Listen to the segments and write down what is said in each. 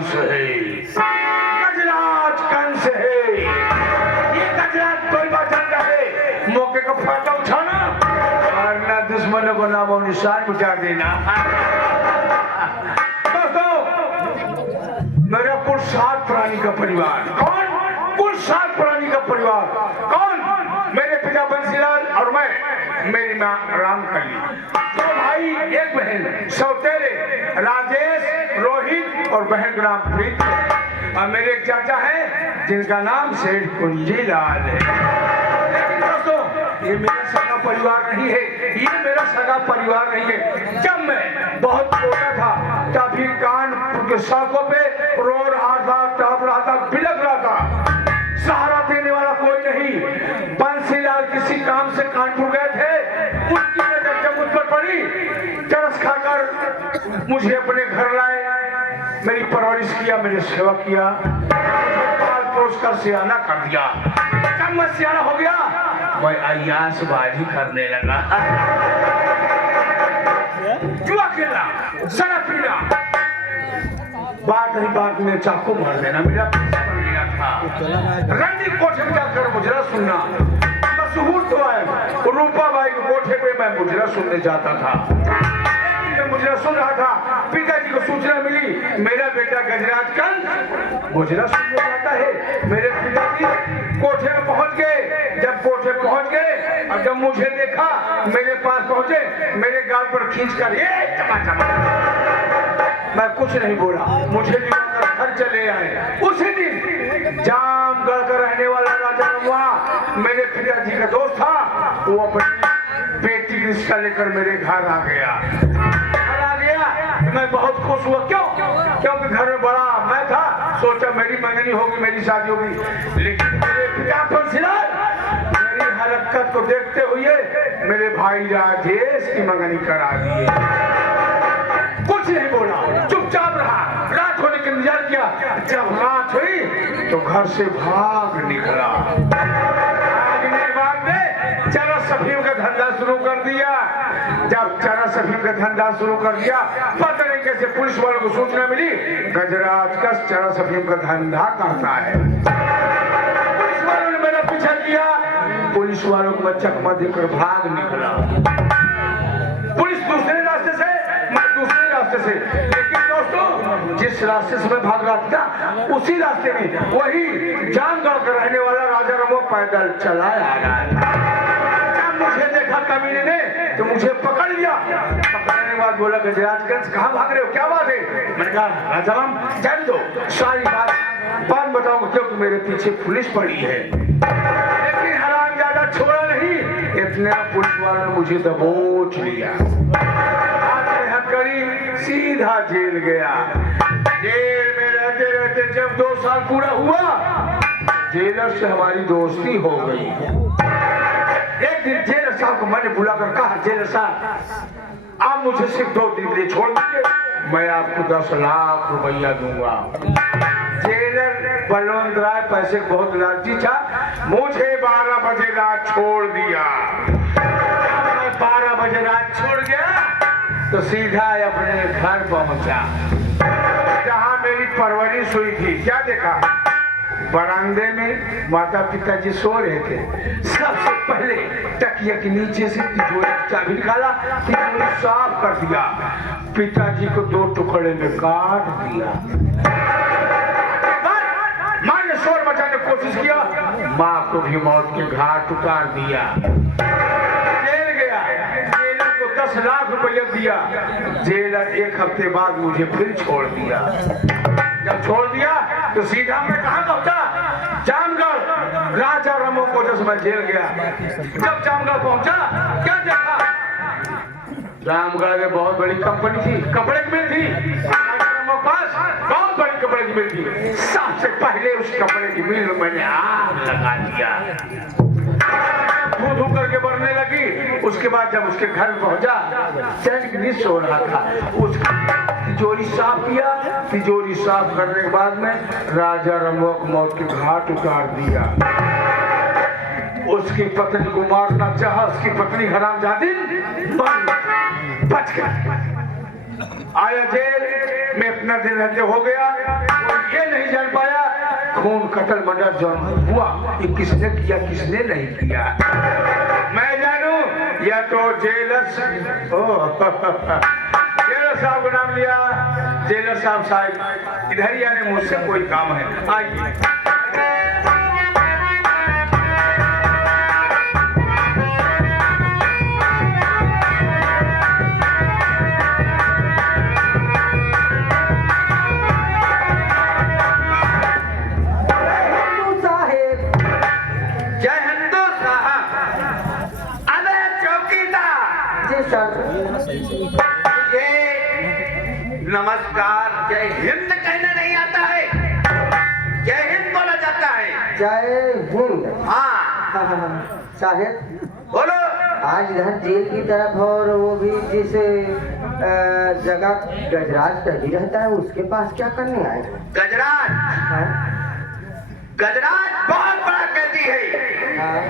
कंस है, गजराज कंस है। ये गजराज कोई बात है, मौके का फायदा उठाना और ना दुश्मनों को नामो निशान मिटा देना। दोस्तों, मेरा कुल 7 प्राणी का परिवार। कौन? कुल 7 प्राणी का परिवार। कौन? मेरे पिता बंसीलाल और मैं, मेरी माँ रामकली, 2 भाई 1 बहन, सौतेले राजेश, रोहित और बहन रामप्रीत, और मेरे एक चाचा हैं जिनका नाम सेठ कुंजीलाल है। लेकिन दोस्तों, ये मेरा सगा परिवार नहीं है, ये मेरा सगा परिवार नहीं है। जब मैं बहुत छोटा था तभी कानपुर के सड़कों पे रो रहा था, टप रहा था, बिलख रहा था, सहारा देने वाला कोई नहीं। बंसीलाल किसी काम से कानपुर गए थे, उनकी नजर जब मुझ पर पड़ी, तरस खाकर मुझे अपने घर लाए, मेरी परवरिश किया, मेरी सेवा किया, पाल पोस कर सियाना कर दिया। जब मैं सियाना हो गया, मैं अय्यासबाजी करने लगा, जुआ खेलना, शराब पीना, बात ही बात में चाकू मार देना मेरा पेशा बन गया था। रंडी कोठे में जाकर मुजरा सुनना मशहूर तो है। रूपाबाई के कोठे पे मैं मुजरा सुनने जाता था। मैं मुजरा सुन रहा था, पिताजी को सूचना मिली मेरा बेटा गजराज कंस मुजरा सुनने जाता है। मेरे पिताजी कोठे में पहुंच गए। जब कोठे पहुंच गए और जब मुझे देखा, मेरे पास पहुंचे, मेरे गाल पर खींचकर ये टमाटर मारा। मैं कुछ नहीं बोला, मुझे लेकर घर चले आए। उसी दिन जामगढ़ का रहने वाला राजा रमुआ मेरे पिताजी का दोस्त था, वो अपनी बेटी की रिश्ता लेकर मेरे घर आ गया। मैं बहुत खुश हुआ। क्यों? क्योंकि घर में बड़ा मैं था, सोचा मेरी मंगनी होगी, मेरी शादी होगी। लेकिन मेरे पिता बंसीलाल मेरी हरकत को देखते हुए मेरे भाई राजेश की मंगनी करा दिए। कुछ नहीं बोला, चुपचाप रहा, रात होने का इंतजार किया। जब रात हुई तो घर से भाग निकला। भागने के बाद में चरस अफीम का धंधा शुरू कर दिया। जब चरस अफीम का धंधा शुरू कर दिया, पता नहीं कैसे पुलिस वालों को सूचना मिली गजराज का चरस अफीम का धंधा करता है। पुलिस वालों ने मेरा पीछा किया, पुलिस वालों को मैं चकमा देकर भाग निकला। पुलिस दूसरे रास्ते से, मैं दूसरे रास्ते से। लेकिन दोस्तों, जिस रास्ते से मैं भाग रहा था, उसी रास्ते में वही जामगढ़ का रहने वाला राजा रमो पैदल चला आ रहा था। जब मुझे देखा कमीने ने तो मुझे पकड़ लिया। पकड़ने के बाद बोला, गजराज कंस कहाँ भाग रहे हो, क्या बात है? मैंने कहा, राजा राम जान दो, सारी बात बताऊंगा, क्योंकि मेरे पीछे पुलिस पड़ी है। लेकिन हराम ज्यादा छोड़ा नहीं, इतने पुलिस वालों ने मुझे दबोच लिया, करीब सीधा जेल गया। जेल में रहते रहते जब 2 साल पूरा हुआ, जेलर से हमारी दोस्ती हो गई। एक दिन जेलर साहब को मैंने बुलाकर कहा, जेलर साहब आप मुझे सिर्फ 2 दिन के लिए छोड़ दीजिए, मैं आपको 10 लाख रुपया दूंगा। जेलर बलवंत राय पैसे बहुत लालची था, मुझे 12 बजे रात छोड़ दिया। 12 बजे रात छोड़ गया तो सीधा अपने घर पहुंचा, जहां मेरी परवरिश हुई थी। क्या देखा? बरामदे में माता पिता जी सो रहे थे। सबसे पहले तकिया के नीचे से तिजोरी की चाबी निकाला, तिजोरी साफ कर दिया, पिताजी को 2 टुकड़े में काट दिया। मां ने शोर मचाने की कोशिश किया, मां को भी मौत के घाट उतार दिया। 10 लाख रुपया दिया। जेलर 1 हफ्ते बाद मुझे फिर छोड़ दिया। जब छोड़ दिया तो सीधा मैं कहाँ पहुंचा? जामगढ़। राजा रमो को जब मैं जेल गया, जब जामगढ़ पहुंचा, क्या देखा? जामगढ़ में बहुत बड़ी कंपनी थी, कपड़े की मिल थी। राजा रमो पास बहुत बड़ी कपड़े की मिल थी। सबसे पहले उस कपड़े की मिल में मैंने आग लगा दिया। धू करके बढ़ने लगी। उसके बाद जब उसके घर पहुंचा, चैन सो रहा था, उसकी तिजोरी साफ किया। तिजोरी साफ करने के बाद में राजा रमो को मौत के घाट उतार दिया। उसकी पत्नी को मारना चाहा, उसकी पत्नी हरामजादी बच गई। आया जेल में अपना दिन रहते हो गया और ये नहीं जान पाया खून कतल मर्डर जो हुआ ये किसने किया किसने नहीं किया। मैं जानू या तो जेलर साहब का नाम लिया। जेलर साहब इधर ही आने मुझसे कोई काम है, आइए। नमस्कार, जय हिंद कहना नहीं आता है, जय हिंद बोला जाता है। जय हिंद। हाँ साहेब बोलो। आज इधर जेल की तरफ और वो भी जिस जगह गजराज कैदी रहता है उसके पास क्या करने आए? गजराज? हाँ? गजराज बहुत बड़ा कैदी है। हाँ?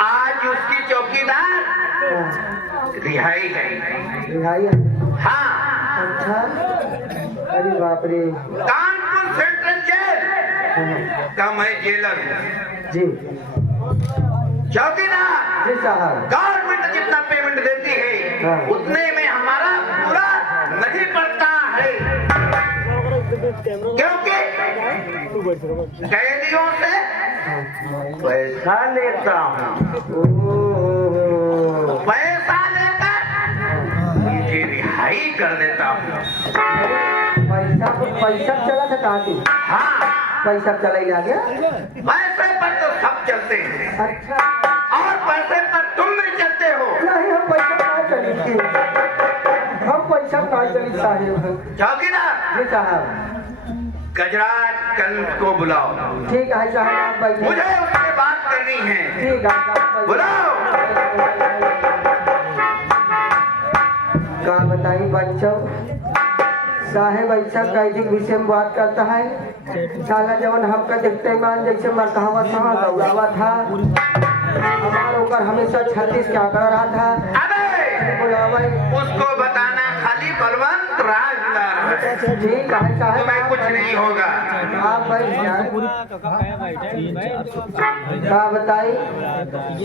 आज उसकी चौकीदार रिहाई है। रिहाई है? हाँ। अच्छा, अरे बाप रे। कानपुर सेंट्रल जेल का मैं जेलर हूँ। जी चौकीदार जी साहब, गवर्नमेंट जितना पेमेंट देती है हाँ। उतने में हमारा पूरा नहीं पड़ता है, क्योंकि कैदियों से पैसा लेता हूँ। पैसा लेकर उनकी रिहाई कर देता हूँ। पैसा चला था कहाँ की? हाँ, पैसा चला ही आ गया। पैसे पर तो सब चलते हैं। अच्छा, और पैसे पर तुम भी चलते हो। नहीं हम पैसा कहाँ चली थी, हम पैसा कहाँ चली साहेब। चौकीदार जी साहब। गजराज कंद को बुलाओ। ठीक है साहब, आप बैठिए। मुझे उससे बात करनी है। ठीक है साहब, बुलाओ। क्या बताई बच्चों, साहेब ऐसा कैदी के विषय में बात करता है। साला जवन हमका देखते ही मान जैसे मरकहवा था दौड़ावा था, हमारा ऊपर हमेशा 36 क्या कर रहा था। अबे बुलावा उसको बताना खाली बलवंत राज बुला रहा है। ठीक है साहब, तुम्हें कुछ नहीं होगा। आप बैठ जाए। क्या बताई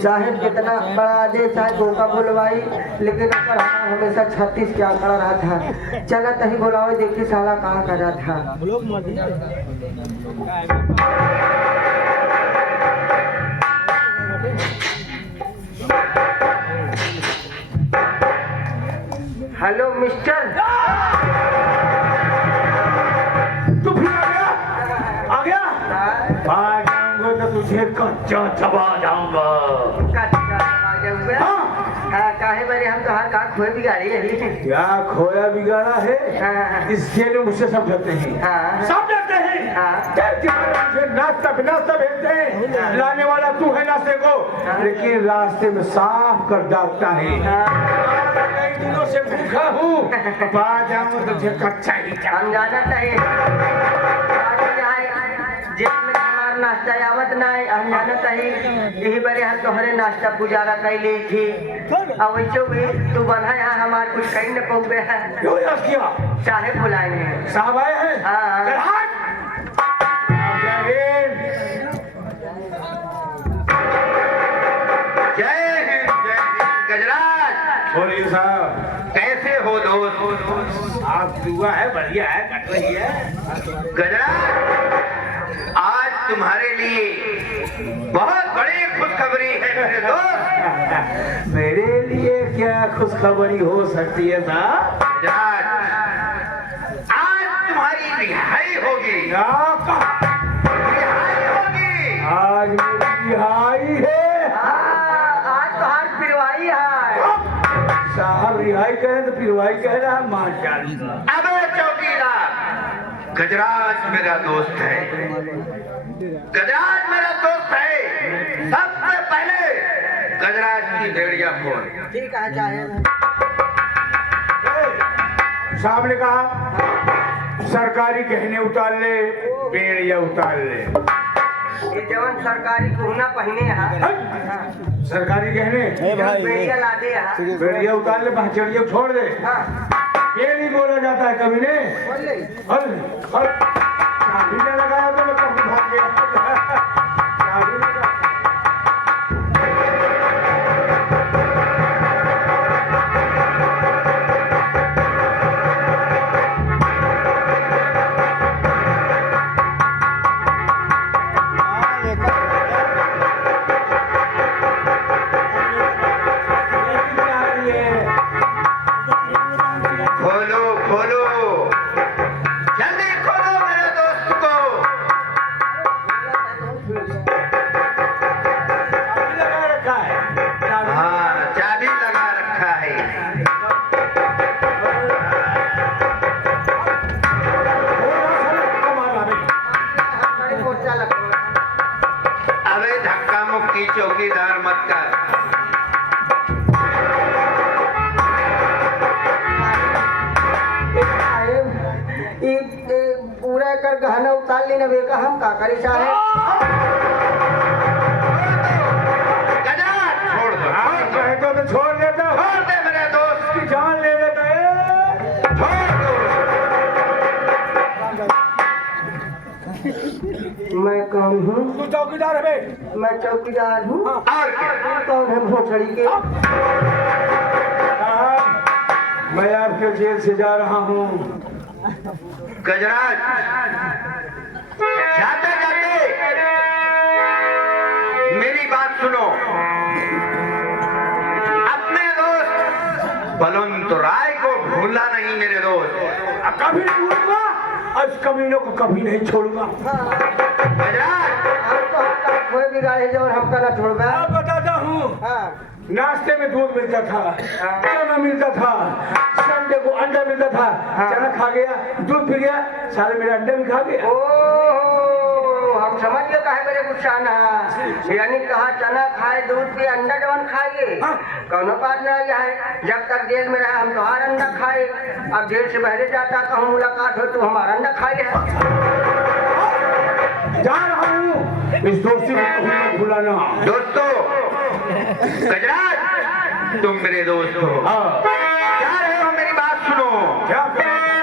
साहेब, कितना बड़ा आदेश है धोखा बुलवाई, लेकिन ऊपर हमारा हमेशा 36 क्या कर रहा था। चला तही बुलाओ, देखिए साला कहाँ कर रहा था। Hello mister. तू फिर आ गया? आ गया? आ जाऊंगा तो तुझे कच्चा चबा जाऊंगा। हाँ, काहे मेरे हम तो हर का खोए बिगाड़ी रही। क्या खोया बिगाड़ा है? हाँ। इसके लिए मुझसे सब डरते हैं। हाँ। सब डरते हैं। हाँ। मुझे नाश्ता भेजते हैं। लाने वाला तू है नाश्ते को, लेकिन रास्ते में साफ कर डालता है। कई दिनों से भूखा हूँ, पा जाऊँ तो तुझे कच्चा ही हम जाना चाहिए जेल में हमारा नाश्ता आवत ना है। हम जाना चाहिए यही बारे हम तोहरे नाश्ता पुजारा कर ली थी। अब वैसे भी तू बना यहाँ हमारे कुछ कहीं न पहुँचे है। क्यों याद किया? साहेब बुलाए हैं। साहब आए हैं? हाँ। जय हिंद, जय हिंद गजराज। बोलिए साहब, कैसे हो दोस्त? आप दुआ है, बढ़िया है, कट रही है। गजराज, आज तुम्हारे लिए बहुत बड़ी खुशखबरी है मेरे दोस्त। मेरे लिए क्या खुशखबरी हो सकती है साहब? गजराज, आज तुम्हारी रिहाई होगी। रिहाई होगी। आज मेरी रिहाई है। आज तो हाथ पिरवाई है। साहब रिहाई कहे तो पिरवाई कह रहा है। माशाल्लाह। अबे चौकीदार, गजराज मेरा दोस्त है। गजराज मेरा दोस्त है। सबसे पहले गजराज की भेड़िया खोल। ठीक है साहेब। साहब ने कहा सरकारी गहने उतार ले, भेड़िया उतार ले। ये जवन सरकारी गहना पहने हैं। सरकारी गहने भेड़िया ला दे यहाँ। भेड़िया उतार ले, पहचड़िया छोड़ दे। हाँ। ये नहीं बोला जाता है कभी ने। बोल ले। चाबी ने लगाया तो मैं कभी भाग गया। चाबी लगा। खोलो खोलो जल्दी खोलो मेरे दोस्त को। चाबी लगा रखा है। चाबी हाँ चाबी लगा रखा है। बड़ी मोर्चा लगता अबे धक्का मुक्की चौकीदार मत कर। पूरा कर गहना उतार लेना बेका हम का करी साहेब। गजा छोड़ दो हाँ, कहे तो छोड़ देता हूँ। छोड़ दे मेरे दोस्त की जान ले लेता है। छोड़ दो। मैं कौन हूँ? तू चौकीदार है बे। मैं चौकीदार हूँ। और क्या कौन है भोसड़ी के? साहब, मैं आपके जेल से जा रहा हूँ। गजराज जाते जाते मेरी बात सुनो। अपने दोस्त बलवंत राय को भूलना नहीं मेरे दोस्त। कभी नहीं भूलूंगा और इस कमीनों को कभी नहीं छोड़ूंगा। गजराज हम तो हमका कोई बिगाड़े जो हमका ना छोड़ बे। अब बताता हूँ। हाँ नाश्ते में दूध मिलता था, चना मिलता था, संडे को अंडा मिलता था। चना खा गया, दूध पी गया, सारे मेरे अंडे भी खा गया। ओ हम समझ गए काहे मेरे गुस्सा ना। यानी कहा चना खाए दूध पिए अंडा जवन खाइए कौनो बात ना है। जब तक जेल में रहा हम तुम्हारा अंडा खाए। अब जेल से बहरे जाता कहूँ मुलाकात हो तो हमारा अंडा खाए। जा रहा हूँ, इस दोस्ती को कभी मत भुलाना। दोस्तों गजराज तुम मेरे दोस्त हो। हाँ, क्या रहे हो मेरी बात सुनो। क्या करें?